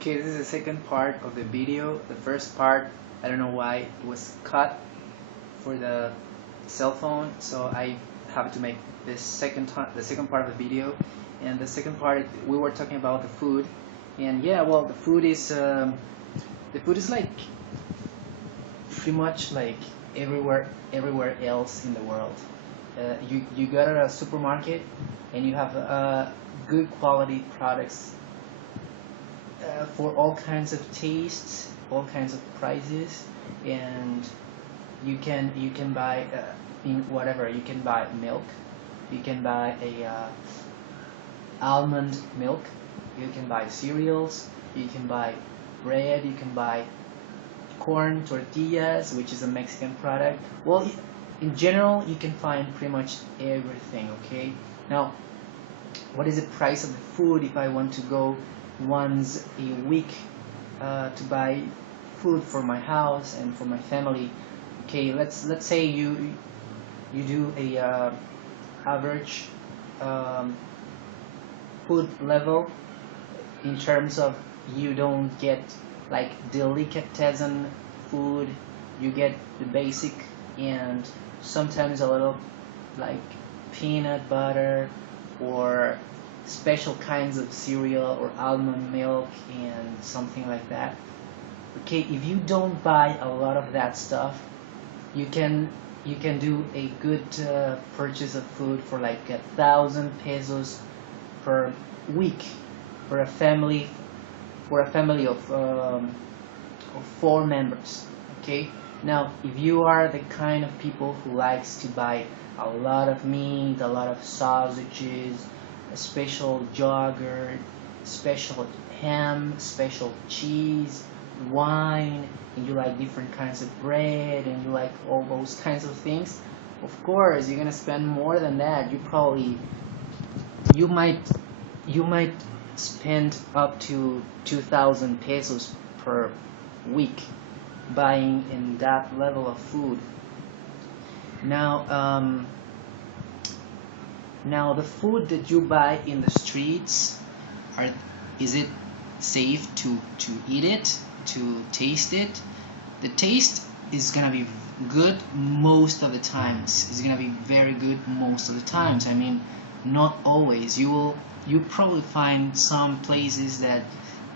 Okay, this is the second part of the video. The first part, I don't know why it was cut for the cell phone, so I have to make this the second part of the video. And the second part, we were talking about the food, and yeah, well, the food is like pretty much like everywhere else in the world. You go to a supermarket and you have good quality products for all kinds of tastes, all kinds of prices, and you can buy in whatever. You can buy milk, you can buy a almond milk, you can buy cereals, you can buy bread, you can buy corn tortillas, which is a Mexican product. Well, in general, you can find pretty much everything. Okay, now what is the price of the food if I want to go once a week to buy food for my house and for my family? Okay, let's say you do a average food level in terms of you don't get like delicatessen food, you get the basic and sometimes a little like peanut butter or special kinds of cereal or almond milk and something like that. Okay, if you don't buy a lot of that stuff, you can do a good purchase of food for like 1,000 pesos per week for a family of 4 members. Okay, now if you are the kind of people who likes to buy a lot of meat, a lot of sausages, a special yogurt, special ham, special cheese, wine, and you like different kinds of bread, and you like all those kinds of things, of course you're gonna spend more than that. You might spend up to 2,000 pesos per week buying in that level of food. Now the food that you buy in the streets, is it safe to eat it, to taste it? The taste is gonna be good most of the times. It's gonna be very good most of the times. I mean, not always. You probably find some places that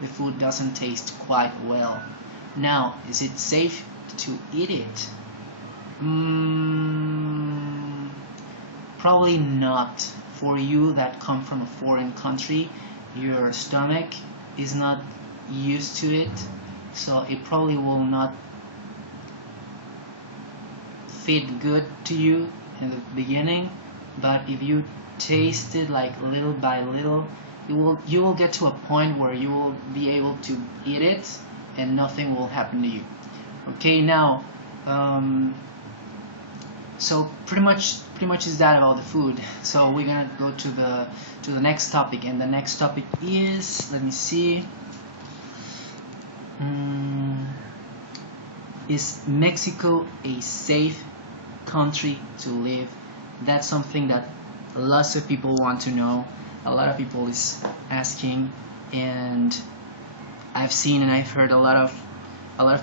the food doesn't taste quite well. Now, is it safe to eat it? Probably not. For you that come from a foreign country, your stomach is not used to it, so it probably will not fit good to you in the beginning. But if you taste it like little by little, you will get to a point where you will be able to eat it and nothing will happen to you. Okay, now so pretty much is that about the food. So we're gonna go to the next topic, and the next topic is, let me see, is Mexico a safe country to live? That's something that lots of people want to know. A lot of people is asking, and I've seen and I've heard a lot of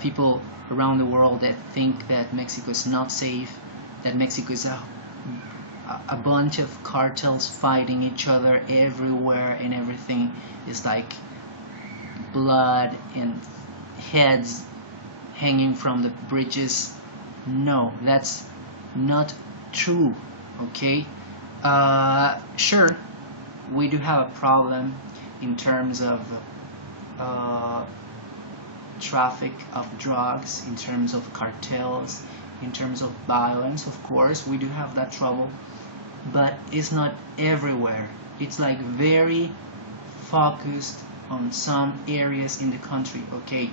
people around the world that think that Mexico is not safe, that Mexico is a bunch of cartels fighting each other everywhere, and everything is like blood and heads hanging from the bridges. No, that's not true. Okay, sure, we do have a problem in terms of traffic of drugs, in terms of cartels, in terms of violence. Of course, we do have that trouble, but it's not everywhere. It's like very focused on some areas in the country. Okay,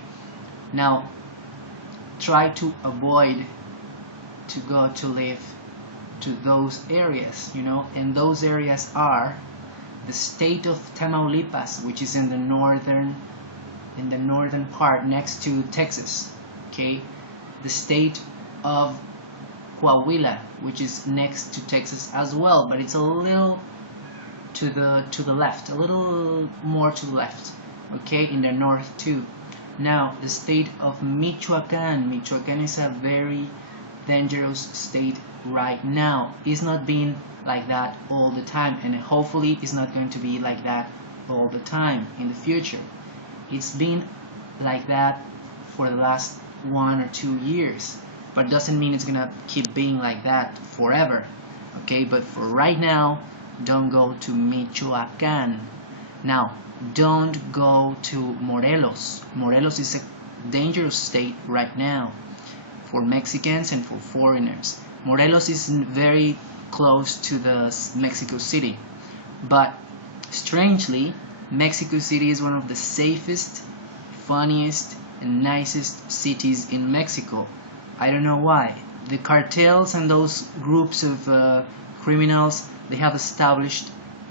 now try to avoid to go to live to those areas, and those areas are the state of Tamaulipas, which is in the northern part next to Texas. Okay, the state of Coahuila, which is next to Texas as well, but it's a little to the left, a little more to the left. okay, in the north too. Now the state of Michoacán. Michoacán is a very dangerous state right now. It's not being like that all the time, and hopefully it's not going to be like that all the time in the future. It's been like that for the last 1 or 2 years, but doesn't mean it's gonna keep being like that forever, okay? But for right now, don't go to Michoacán. Now don't go to Morelos. Morelos is a dangerous state right now for Mexicans and for foreigners. Morelos is very close to the Mexico City, but strangely Mexico City is one of the safest, funniest and nicest cities in Mexico. I don't know why. The cartels and those groups of criminals, they have established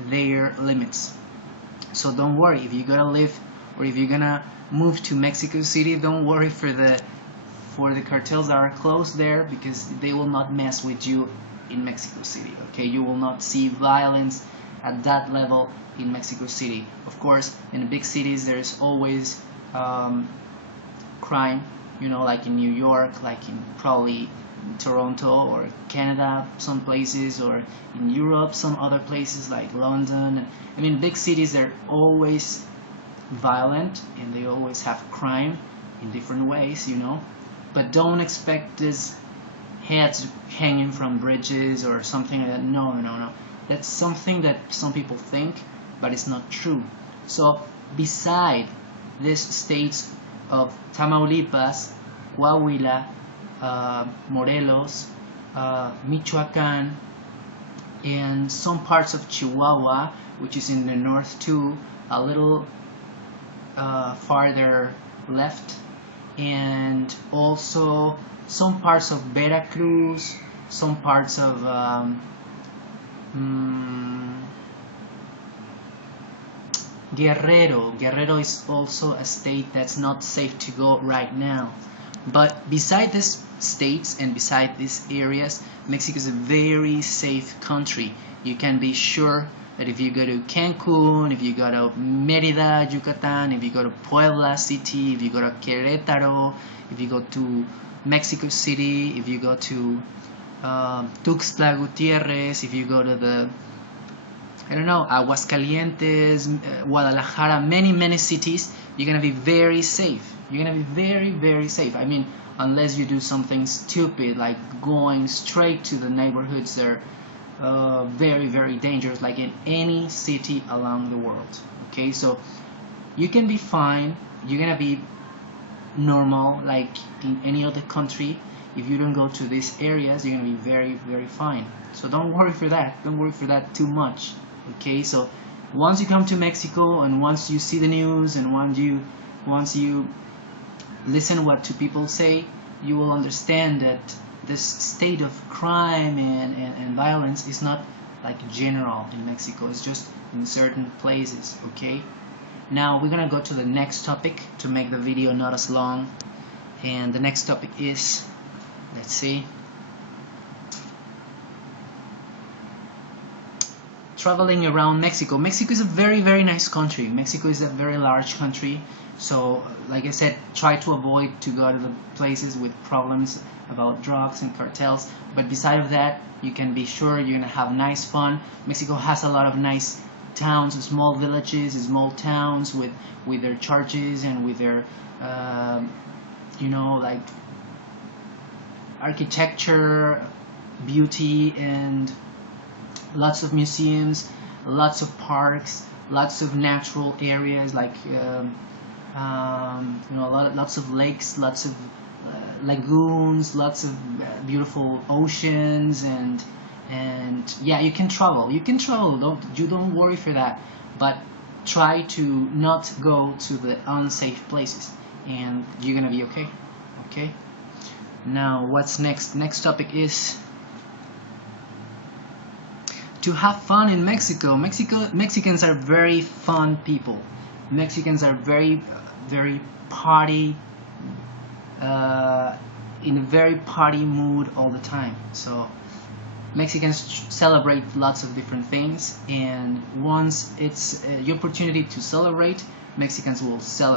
their limits. So don't worry, if you're gonna live or if you're gonna move to Mexico City, don't worry for the cartels that are close there, because they will not mess with you in Mexico City, okay? You will not see violence at that level in Mexico City. Of course, in the big cities there's always crime, you know, like in New York, like in probably Toronto or Canada, some places, or in Europe, some other places like London. I mean, big cities, they're always violent and they always have crime in different ways, you know. But don't expect this heads hanging from bridges or something like that. No, no, no. That's something that some people think, but it's not true. So beside these states of Tamaulipas, Coahuila, Morelos, Michoacán, and some parts of Chihuahua, which is in the north too, a little farther left, and also some parts of Veracruz, some parts of Guerrero. Guerrero is also a state that's not safe to go right now. But beside these states and beside these areas, Mexico is a very safe country. You can be sure that if you go to Cancun, if you go to Mérida, Yucatan, if you go to Puebla City, if you go to Querétaro, if you go to Mexico City, if you go to Tuxtla Gutiérrez, if you go to the, I don't know, Aguascalientes, Guadalajara, many cities, you're gonna be very safe. You're gonna be very, very safe. I mean, unless you do something stupid like going straight to the neighborhoods that are very, very dangerous, like in any city around the world. Okay, so you can be fine. You're gonna be normal like in any other country. If you don't go to these areas, you're gonna be very, very fine. So don't worry for that. Don't worry for that too much. Okay, so once you come to Mexico and once you see the news and once you listen what two people say, you will understand that this state of crime and violence is not like general in Mexico. It's just in certain places. Okay, now we're gonna go to the next topic to make the video not as long, and the next topic is, let's see, traveling around Mexico. Mexico is a very, very nice country. Mexico is a very large country, so like I said, try to avoid to go to the places with problems about drugs and cartels. But beside of that, you can be sure you're gonna have nice fun. Mexico has a lot of nice towns, small villages, small towns with their churches and with their you know, like architecture, beauty, and lots of museums, lots of parks, lots of natural areas like you know, lots of lakes, lots of lagoons, lots of beautiful oceans, and yeah, you can travel. You can travel. Don't worry for that. But try to not go to the unsafe places, and you're gonna be okay. Okay. Now, what's next? Next topic is to have fun in Mexico. Mexicans are very fun people. Mexicans are very, very party, in a very party mood all the time. So Mexicans celebrate lots of different things, and once it's your opportunity to celebrate, Mexicans will celebrate.